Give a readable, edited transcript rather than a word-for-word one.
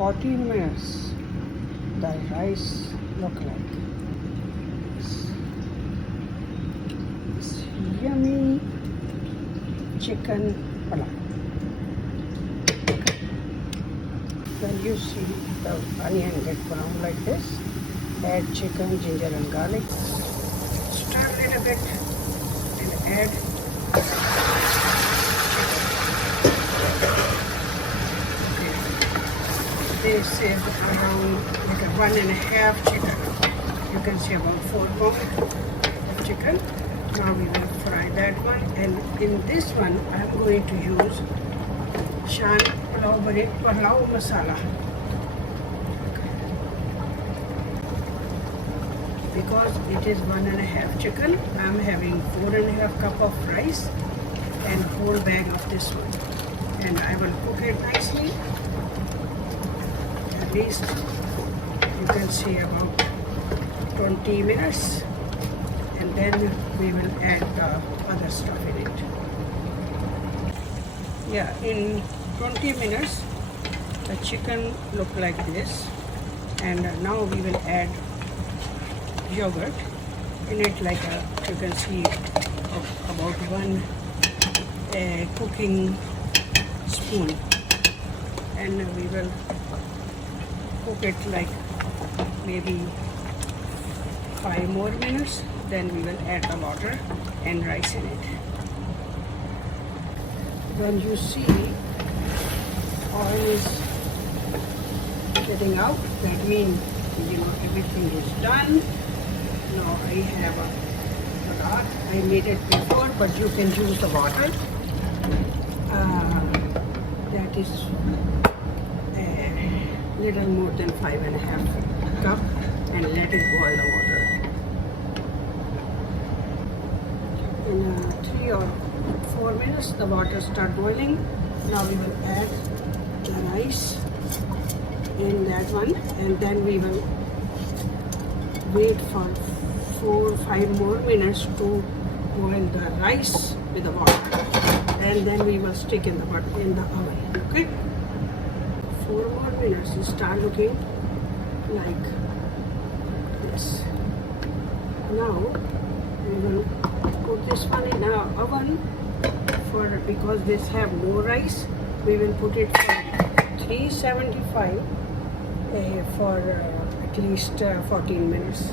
14 minutes the rice look like. This yummy chicken pilau. When you see the onion get brown like this, add chicken, ginger and garlic. Stir a little bit and add this is around like a 1.5 chicken. You can see about 4 pounds of chicken. Now we will fry that one, and in this one I am going to use Shan Pilau masala. Because it is 1.5 chicken, I am having 4.5 cup of rice and whole bag of this one, and I will cook it nicely. At least you can see about 20 minutes, and then we will add the other stuff in it. Yeah, in 20 minutes the chicken look like this, and now we will add yogurt in it, like you can see about 1 cooking spoon, and we will cook it like maybe 5 more minutes. Then we will add the water and rice in it. When you see oil is getting out, that means everything is done. Now I have a lot. I made it before, but you can use the water. That is a little more than 5.5 cup, and let it boil the water. In 3 or 4 minutes the water start boiling. Now we will add the rice in that one, and then we will wait for 4 or 5 more minutes to boil the rice with the water, and then we will stick in the oven. Okay, 4 more minutes, it start looking like this. Now we will put this one in our oven because this have more rice. We will put it for 375 for at least 14 minutes.